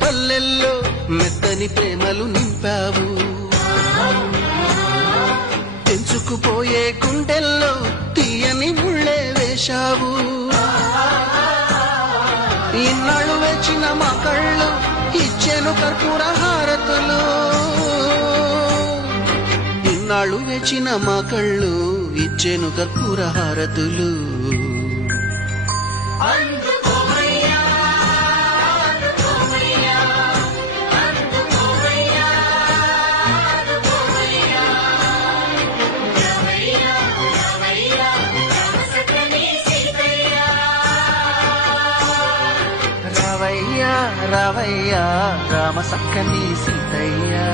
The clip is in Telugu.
పల్లెల్లో మెత్తని ప్రేమలు నింపావు, తెంచుకుపోయే గుండెల్లో తీయని ముళ్ళే వేశావు. ఇన్నాళ్ళు వేచిన మా కళ్ళు ఇచ్చెను కర్పూర హారతులు, ఇన్నాళ్ళు వేచిన మా కళ్ళు ఇచ్చెను కర్పూర హారతులు. రావయ్యా రావయ్యా రామ సక్కని సీతయ్యా.